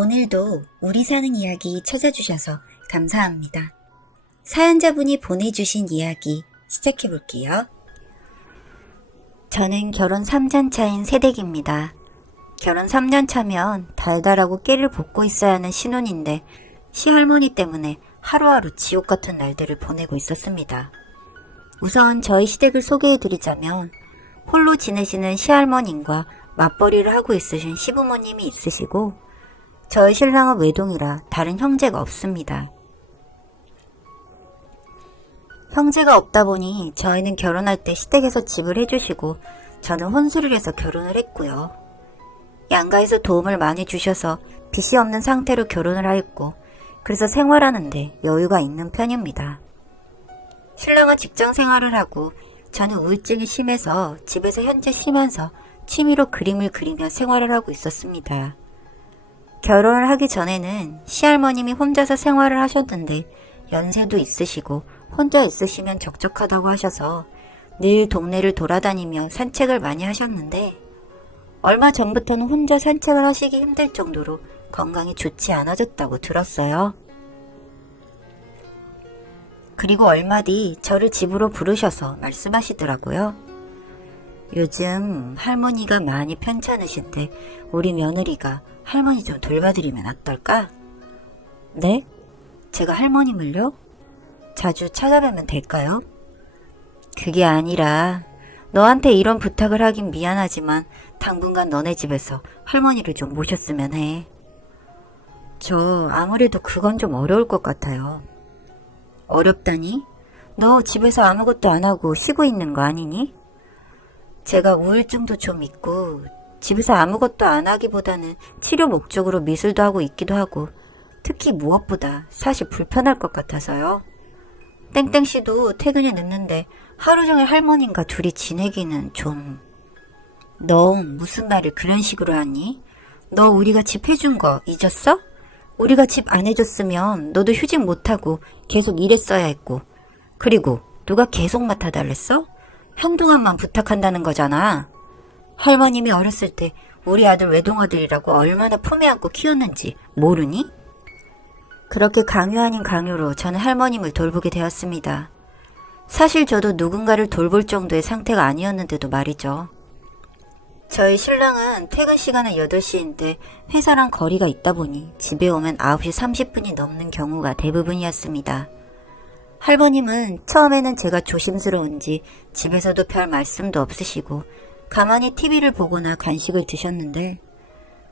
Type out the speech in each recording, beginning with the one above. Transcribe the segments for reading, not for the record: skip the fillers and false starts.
오늘도 우리 사는 이야기 찾아주셔서 감사합니다. 사연자분이 보내주신 이야기 시작해볼게요. 저는 결혼 3년 차인 새댁입니다. 결혼 3년 차면 달달하고 깨를 볶고 있어야 하는 신혼인데 시할머니 때문에 하루하루 지옥 같은 날들을 보내고 있었습니다. 우선 저희 시댁을 소개해드리자면 홀로 지내시는 시할머님과 맞벌이를 하고 있으신 시부모님이 있으시고 저희 신랑은 외동이라 다른 형제가 없습니다. 형제가 없다 보니 저희는 결혼할 때 시댁에서 집을 해주시고 저는 혼수를 해서 결혼을 했고요. 양가에서 도움을 많이 주셔서 빚이 없는 상태로 결혼을 하였고 그래서 생활하는데 여유가 있는 편입니다. 신랑은 직장 생활을 하고 저는 우울증이 심해서 집에서 현재 쉬면서 취미로 그림을 그리며 생활을 하고 있었습니다. 결혼을 하기 전에는 시할머님이 혼자서 생활을 하셨는데 연세도 있으시고 혼자 있으시면 적적하다고 하셔서 늘 동네를 돌아다니며 산책을 많이 하셨는데 얼마 전부터는 혼자 산책을 하시기 힘들 정도로 건강이 좋지 않아졌다고 들었어요. 그리고 얼마 뒤 저를 집으로 부르셔서 말씀하시더라고요. 요즘 할머니가 많이 편찮으신데 우리 며느리가 할머니 좀 돌봐드리면 어떨까? 네? 제가 할머님을요? 자주 찾아뵈면 될까요? 그게 아니라 너한테 이런 부탁을 하긴 미안하지만 당분간 너네 집에서 할머니를 좀 모셨으면 해. 저 아무래도 그건 좀 어려울 것 같아요. 어렵다니? 너 집에서 아무것도 안 하고 쉬고 있는 거 아니니? 제가 우울증도 좀 있고 집에서 아무것도 안 하기보다는 치료 목적으로 미술도 하고 있기도 하고 특히 무엇보다 사실 불편할 것 같아서요. 땡땡씨도 퇴근이 늦는데 하루 종일 할머님과 둘이 지내기는 좀... 너 무슨 말을 그런 식으로 하니? 너 우리가 집 해준 거 잊었어? 우리가 집 안 해줬으면 너도 휴직 못하고 계속 일했어야 했고 그리고 누가 계속 맡아달랬어? 한동안만 부탁한다는 거잖아. 할머님이 어렸을 때 우리 아들 외동아들이라고 얼마나 품에 안고 키웠는지 모르니? 그렇게 강요 아닌 강요로 저는 할머님을 돌보게 되었습니다. 사실 저도 누군가를 돌볼 정도의 상태가 아니었는데도 말이죠. 저희 신랑은 퇴근 시간은 8시인데 회사랑 거리가 있다 보니 집에 오면 9시 30분이 넘는 경우가 대부분이었습니다. 할머님은 처음에는 제가 조심스러운지 집에서도 별 말씀도 없으시고 가만히 TV를 보거나 간식을 드셨는데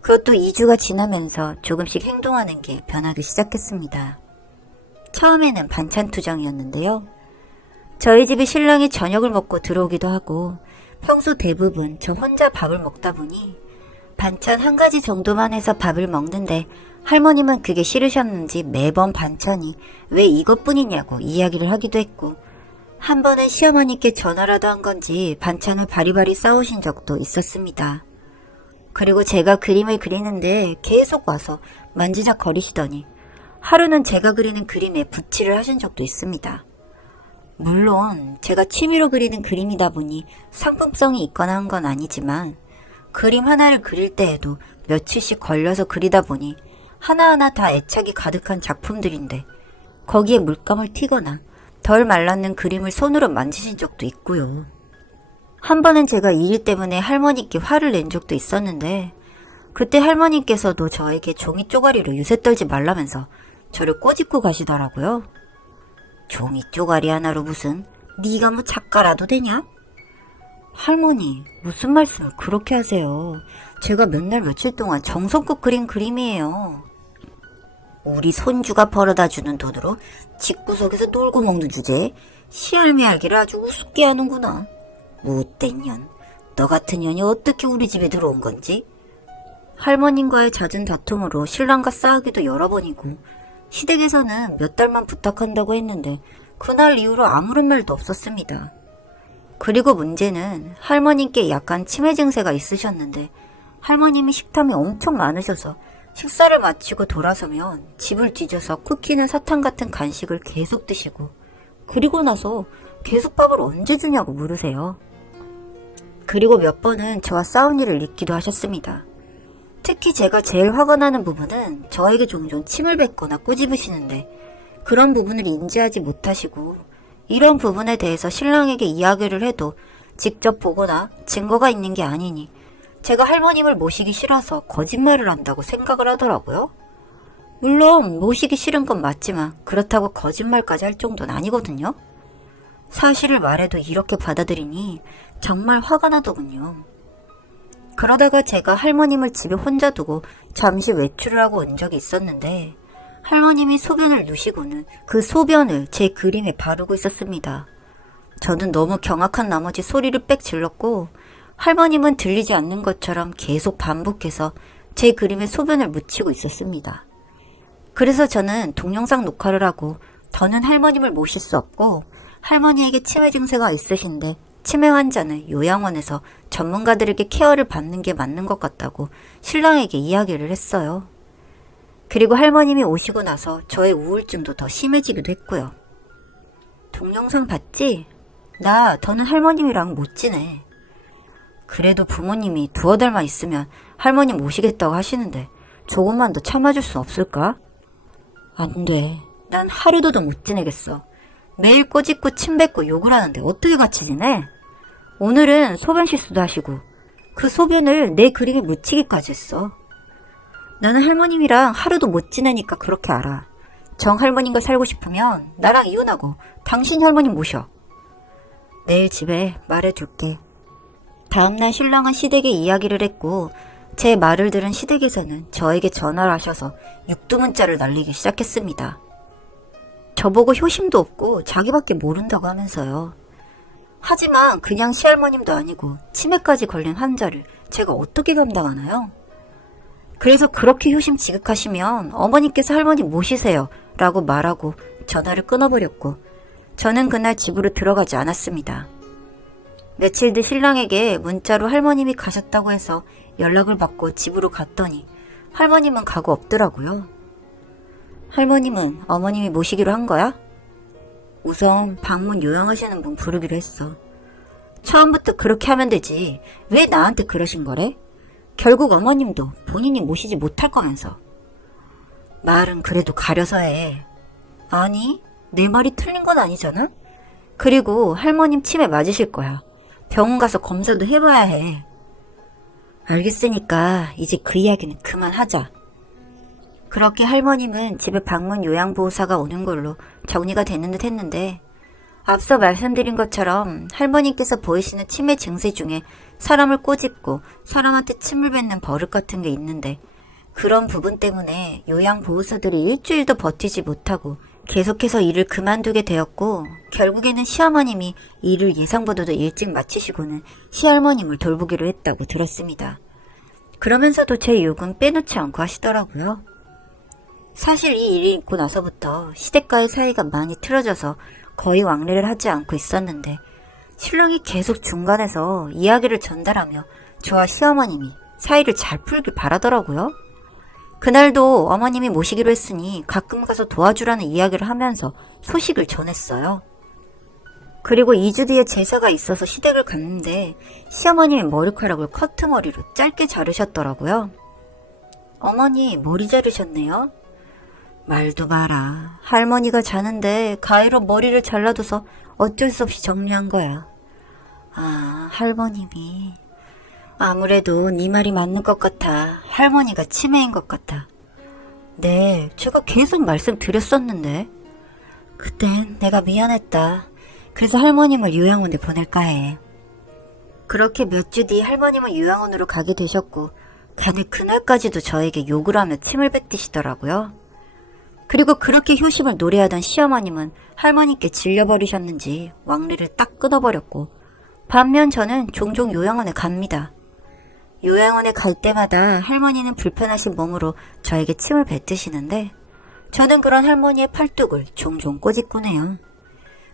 그것도 2주가 지나면서 조금씩 행동하는 게 변하기 시작했습니다. 처음에는 반찬 투정이었는데요. 저희 집에 신랑이 저녁을 먹고 들어오기도 하고 평소 대부분 저 혼자 밥을 먹다 보니 반찬 한 가지 정도만 해서 밥을 먹는데 할머님은 그게 싫으셨는지 매번 반찬이 왜 이것뿐이냐고 이야기를 하기도 했고 한 번은 시어머니께 전화라도 한 건지 반찬을 바리바리 싸오신 적도 있었습니다. 그리고 제가 그림을 그리는데 계속 와서 만지작거리시더니 하루는 제가 그리는 그림에 붓칠을 하신 적도 있습니다. 물론 제가 취미로 그리는 그림이다 보니 상품성이 있거나 한 건 아니지만 그림 하나를 그릴 때에도 며칠씩 걸려서 그리다 보니 하나하나 다 애착이 가득한 작품들인데 거기에 물감을 튀거나 덜 말랐는 그림을 손으로 만지신 적도 있고요. 한 번은 제가 이 일 때문에 할머니께 화를 낸 적도 있었는데 그때 할머니께서도 저에게 종이 쪼가리로 유세 떨지 말라면서 저를 꼬집고 가시더라고요. 종이 쪼가리 하나로 무슨 네가 뭐 작가라도 되냐? 할머니 무슨 말씀을 그렇게 하세요. 제가 몇 날 며칠 동안 정성껏 그린 그림이에요. 우리 손주가 벌어다 주는 돈으로 집구석에서 놀고 먹는 주제에 시알미알기를 아주 우습게 하는구나. 못된 년. 너 같은 년이 어떻게 우리 집에 들어온 건지? 할머님과의 잦은 다툼으로 신랑과 싸우기도 여러 번이고 시댁에서는 몇 달만 부탁한다고 했는데 그날 이후로 아무런 말도 없었습니다. 그리고 문제는 할머님께 약간 치매 증세가 있으셨는데 할머님이 식탐이 엄청 많으셔서 식사를 마치고 돌아서면 집을 뒤져서 쿠키나 사탕 같은 간식을 계속 드시고 그리고 나서 계속 밥을 언제 주냐고 물으세요. 그리고 몇 번은 저와 싸운 일을 잊기도 하셨습니다. 특히 제가 제일 화가 나는 부분은 저에게 종종 침을 뱉거나 꼬집으시는데 그런 부분을 인지하지 못하시고 이런 부분에 대해서 신랑에게 이야기를 해도 직접 보거나 증거가 있는 게 아니니 제가 할머님을 모시기 싫어서 거짓말을 한다고 생각을 하더라고요. 물론 모시기 싫은 건 맞지만 그렇다고 거짓말까지 할 정도는 아니거든요. 사실을 말해도 이렇게 받아들이니 정말 화가 나더군요. 그러다가 제가 할머님을 집에 혼자 두고 잠시 외출을 하고 온 적이 있었는데 할머님이 소변을 누시고는 그 소변을 제 그림에 바르고 있었습니다. 저는 너무 경악한 나머지 소리를 빽 질렀고 할머님은 들리지 않는 것처럼 계속 반복해서 제 그림에 소변을 묻히고 있었습니다. 그래서 저는 동영상 녹화를 하고 더는 할머님을 모실 수 없고 할머니에게 치매 증세가 있으신데 치매 환자는 요양원에서 전문가들에게 케어를 받는 게 맞는 것 같다고 신랑에게 이야기를 했어요. 그리고 할머님이 오시고 나서 저의 우울증도 더 심해지기도 했고요. 동영상 봤지? 나 더는 할머님이랑 못 지내. 그래도 부모님이 두어 달만 있으면 할머님 모시겠다고 하시는데 조금만 더 참아줄 수 없을까? 안 돼. 난 하루도 더 못 지내겠어. 매일 꼬집고 침 뱉고 욕을 하는데 어떻게 같이 지내? 오늘은 소변 실수도 하시고 그 소변을 내 그림에 묻히기까지 했어. 나는 할머님이랑 하루도 못 지내니까 그렇게 알아. 정 할머님과 살고 싶으면 나랑 이혼하고 당신 할머님 모셔. 내일 집에 말해줄게. 다음날 신랑은 시댁에 이야기를 했고 제 말을 들은 시댁에서는 저에게 전화를 하셔서 육두문자를 날리기 시작했습니다. 저보고 효심도 없고 자기밖에 모른다고 하면서요. 하지만 그냥 시할머님도 아니고 치매까지 걸린 환자를 제가 어떻게 감당하나요? 그래서 그렇게 효심 지극하시면 어머니께서 할머니 모시세요 라고 말하고 전화를 끊어버렸고 저는 그날 집으로 들어가지 않았습니다. 며칠 뒤 신랑에게 문자로 할머님이 가셨다고 해서 연락을 받고 집으로 갔더니 할머님은 가고 없더라고요. 할머님은 어머님이 모시기로 한 거야? 우선 방문 요양하시는 분 부르기로 했어. 처음부터 그렇게 하면 되지. 왜 나한테 그러신 거래? 결국 어머님도 본인이 모시지 못할 거면서. 말은 그래도 가려서 해. 아니, 내 말이 틀린 건 아니잖아? 그리고 할머님 치매 맞으실 거야. 병원 가서 검사도 해봐야 해. 알겠으니까 이제 그 이야기는 그만하자. 그렇게 할머님은 집에 방문 요양보호사가 오는 걸로 정리가 되는 듯 했는데 앞서 말씀드린 것처럼 할머님께서 보이시는 치매 증세 중에 사람을 꼬집고 사람한테 침을 뱉는 버릇 같은 게 있는데 그런 부분 때문에 요양보호사들이 일주일도 버티지 못하고 계속해서 일을 그만두게 되었고 결국에는 시어머님이 일을 예상보다도 일찍 마치시고는 시할머님을 돌보기로 했다고 들었습니다. 그러면서도 제 욕은 빼놓지 않고 하시더라고요. 사실 이 일이 있고 나서부터 시댁과의 사이가 많이 틀어져서 거의 왕래를 하지 않고 있었는데 신랑이 계속 중간에서 이야기를 전달하며 저와 시어머님이 사이를 잘 풀길 바라더라고요. 그날도 어머님이 모시기로 했으니 가끔 가서 도와주라는 이야기를 하면서 소식을 전했어요. 그리고 2주 뒤에 제사가 있어서 시댁을 갔는데 시어머님이 머리카락을 커트머리로 짧게 자르셨더라고요. 어머니 머리 자르셨네요. 말도 마라. 할머니가 자는데 가위로 머리를 잘라둬서 어쩔 수 없이 정리한 거야. 아, 할머님이. 아무래도 네 말이 맞는 것 같아. 할머니가 치매인 것 같아. 네, 제가 계속 말씀드렸었는데. 그땐 내가 미안했다. 그래서 할머님을 요양원에 보낼까 해. 그렇게 몇 주 뒤 할머님은 요양원으로 가게 되셨고 가는 그날까지도 저에게 욕을 하며 침을 뱉으시더라고요. 그리고 그렇게 효심을 노래하던 시어머님은 할머니께 질려버리셨는지 왕래를 딱 끊어버렸고 반면 저는 종종 요양원에 갑니다. 요양원에 갈 때마다 할머니는 불편하신 몸으로 저에게 침을 뱉으시는데 저는 그런 할머니의 팔뚝을 종종 꼬집곤 해요.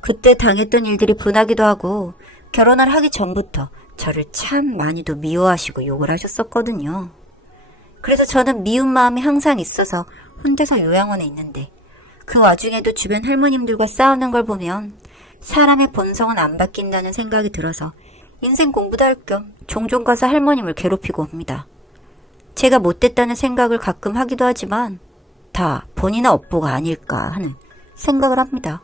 그때 당했던 일들이 분하기도 하고 결혼을 하기 전부터 저를 참 많이도 미워하시고 욕을 하셨었거든요. 그래서 저는 미운 마음이 항상 있어서 혼자서 요양원에 있는데 그 와중에도 주변 할머님들과 싸우는 걸 보면 사람의 본성은 안 바뀐다는 생각이 들어서 인생 공부도 할 겸 종종 가서 할머님을 괴롭히고 옵니다. 제가 못됐다는 생각을 가끔 하기도 하지만 다 본인의 업보가 아닐까 하는 생각을 합니다.